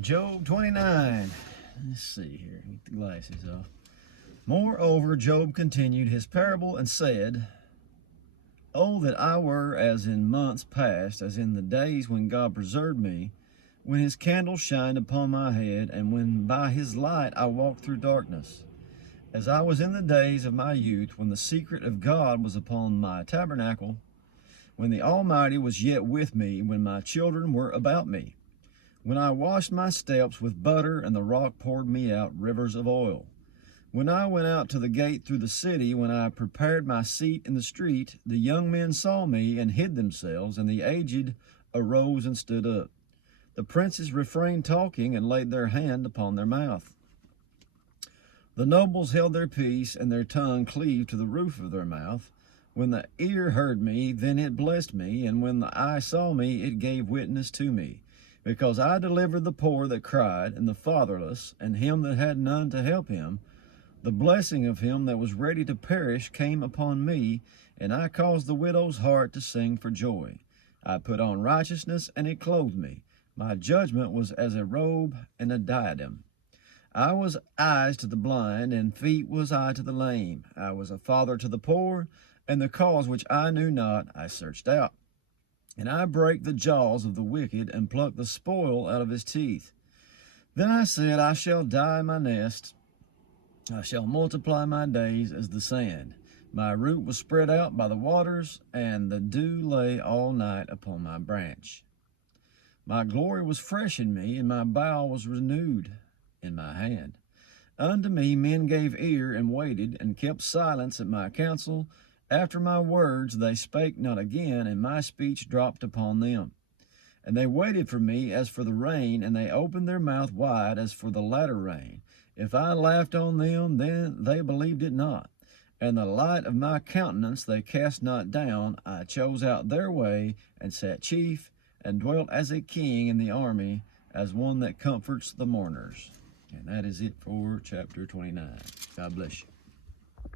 Job 29. Let's see here. Get the glasses off. Moreover, Job continued his parable and said, Oh, that I were as in months past, as in the days when God preserved me, when his candle shined upon my head, and when by his light I walked through darkness. As I was in the days of my youth, when the secret of God was upon my tabernacle, when the Almighty was yet with me, when my children were about me, when I washed my steps with butter, and the rock poured me out rivers of oil. When I went out to the gate through the city, when I prepared my seat in the street, the young men saw me and hid themselves, and the aged arose and stood up. The princes refrained talking and laid their hand upon their mouth. The nobles held their peace, and their tongue cleaved to the roof of their mouth. When the ear heard me, then it blessed me, and when the eye saw me, it gave witness to me. Because I delivered the poor that cried, and the fatherless, and him that had none to help him. The blessing of him that was ready to perish came upon me, and I caused the widow's heart to sing for joy. I put on righteousness, and it clothed me. My judgment was as a robe and a diadem. I was eyes to the blind, and feet was I to the lame. I was a father to the poor, and the cause which I knew not I searched out. And I brake the jaws of the wicked, and plucked the spoil out of his teeth. Then I said, I shall die in my nest. I shall multiply my days as the sand. My root was spread out by the waters, and the dew lay all night upon my branch. My glory was fresh in me, and my bough was renewed in my hand. Unto me men gave ear, and waited, and kept silence at my counsel. After my words they spake not again, and my speech dropped upon them. And they waited for me as for the rain, and they opened their mouth wide as for the latter rain. If I laughed on them, then they believed it not. And the light of my countenance they cast not down. I chose out their way, and sat chief, and dwelt as a king in the army, as one that comforts the mourners. And that is it for chapter 29. God bless you.